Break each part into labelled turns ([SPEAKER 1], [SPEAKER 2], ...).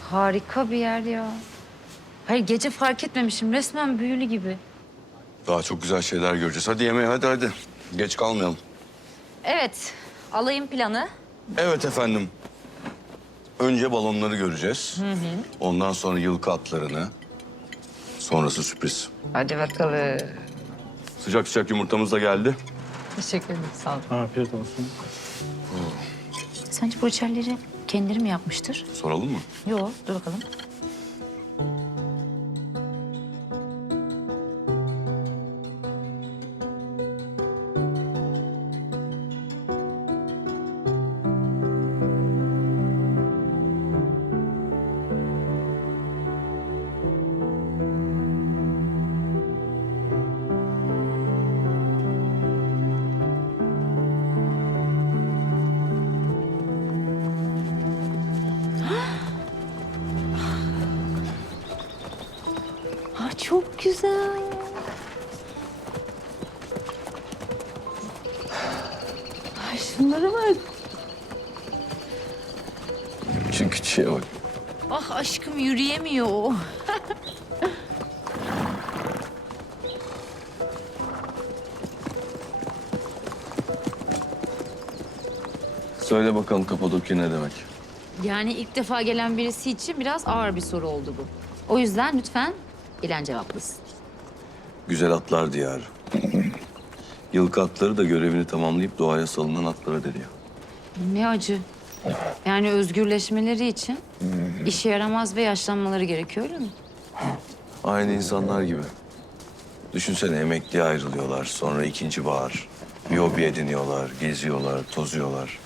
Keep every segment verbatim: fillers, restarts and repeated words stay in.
[SPEAKER 1] harika bir yer ya. Hayır gece fark etmemişim. Resmen büyülü gibi.
[SPEAKER 2] Daha çok güzel şeyler göreceğiz. Hadi yemeğe hadi hadi. Geç kalmayalım.
[SPEAKER 1] Evet. Alayım planı.
[SPEAKER 2] Evet efendim. Önce balonları göreceğiz. Hı hı. Ondan sonra yılkı atlarını. Sonrası sürpriz.
[SPEAKER 1] Hadi bakalım.
[SPEAKER 2] Sıcak sıcak yumurtamız da geldi.
[SPEAKER 1] Teşekkür ederim. Sağ ol.
[SPEAKER 3] Afiyet olsun.
[SPEAKER 1] Sence bu reçelleri kendileri mi yapmıştır?
[SPEAKER 2] Soralım mı?
[SPEAKER 1] Yok. Dur bakalım. Ah çok güzel. Ay şunlara bak.
[SPEAKER 2] Şu küçüğe bak.
[SPEAKER 1] Ah aşkım yürüyemiyor o.
[SPEAKER 2] Söyle bakalım Kapadokya ne demek?
[SPEAKER 1] Yani ilk defa gelen birisi için biraz ağır bir soru oldu bu. O yüzden lütfen bilen cevaplasın.
[SPEAKER 2] Güzel atlar diyarı. Yılkı atları da görevini tamamlayıp doğaya salınan atlara deniyor.
[SPEAKER 1] Ne acı. Yani özgürleşmeleri için işe yaramaz ve yaşlanmaları gerekiyor öyle mi?
[SPEAKER 2] Aynı insanlar gibi. Düşünsene emekliye ayrılıyorlar, sonra ikinci bahar. Bir hobi ediniyorlar, geziyorlar, tozuyorlar.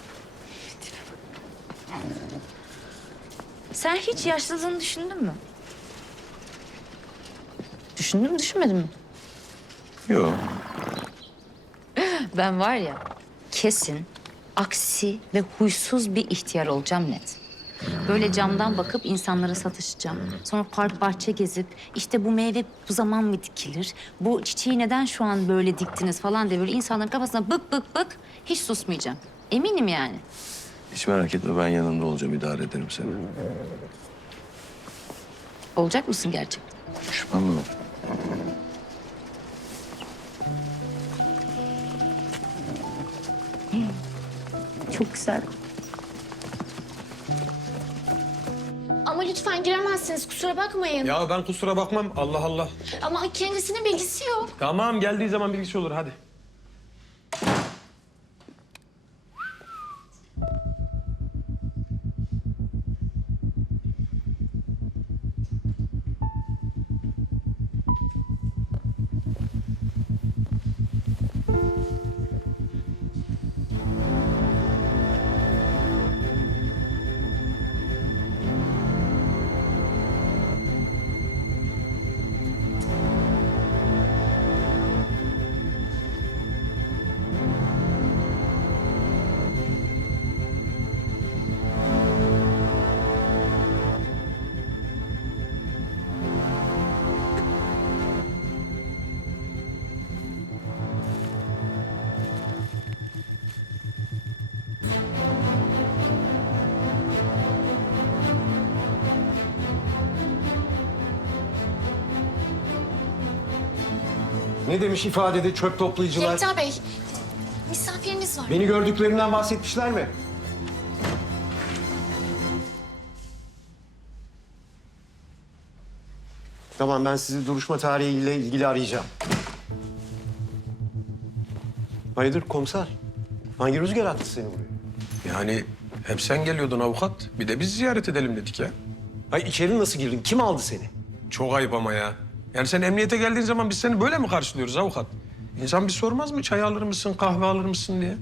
[SPEAKER 1] Sen hiç yaşlandığını düşündün mü? Düşündün mü, düşünmedin mi?
[SPEAKER 2] Yok.
[SPEAKER 1] Ben var ya, kesin aksi ve huysuz bir ihtiyar olacağım net. Böyle camdan bakıp insanlara satışacağım. Sonra park bahçe gezip işte bu meyve bu zaman mı dikilir? Bu çiçeği neden şu an böyle diktiniz falan diye böyle insanların kafasına bık bık bık hiç susmayacağım. Eminim yani.
[SPEAKER 2] Hiç merak etme ben yanında olacağım, idare ederim seni.
[SPEAKER 1] Olacak mısın gerçekten?
[SPEAKER 2] Şüphem mi var?
[SPEAKER 1] Çok güzel.
[SPEAKER 4] Ama lütfen giremezsiniz, kusura bakmayın.
[SPEAKER 3] Ya ben kusura bakmam. Allah Allah.
[SPEAKER 4] Ama kendisinin bilgisi yok.
[SPEAKER 3] Tamam geldiği zaman bilgisi olur hadi.
[SPEAKER 5] Ne demiş ifadede çöp toplayıcılar?
[SPEAKER 4] Yekta Bey, misafiriniz var.
[SPEAKER 5] Beni gördüklerinden bahsetmişler mi? Tamam, ben sizi duruşma tarihiyle ilgili arayacağım. Hayırdır komiser? Hangi rüzgar attı seni buraya?
[SPEAKER 3] Yani hep sen geliyordun avukat. Bir de biz ziyaret edelim dedik ya.
[SPEAKER 5] Hayır, içeri nasıl girdin? Kim aldı seni?
[SPEAKER 3] Çok ayıp ama ya. Yani sen emniyete geldiğin zaman biz seni böyle mi karşılıyoruz avukat? İnsan bir sormaz mı çay alır mısın, kahve alır mısın diye?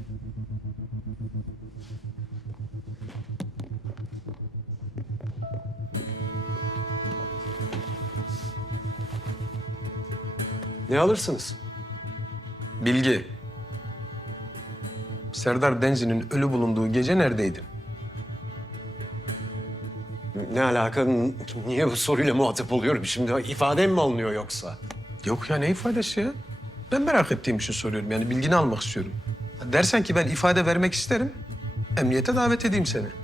[SPEAKER 5] Ne alırsınız?
[SPEAKER 3] Bilgi. Serdar Denzi'nin ölü bulunduğu gece neredeydin?
[SPEAKER 5] Ne alaka? Niye bu soruyla muhatap oluyorum şimdi? İfadem mi alınıyor yoksa?
[SPEAKER 3] Yok ya ne ifadesi ya? Ben merak ettiğim için soruyorum yani bilgini almak istiyorum. Dersen ki ben ifade vermek isterim, emniyete davet edeyim seni.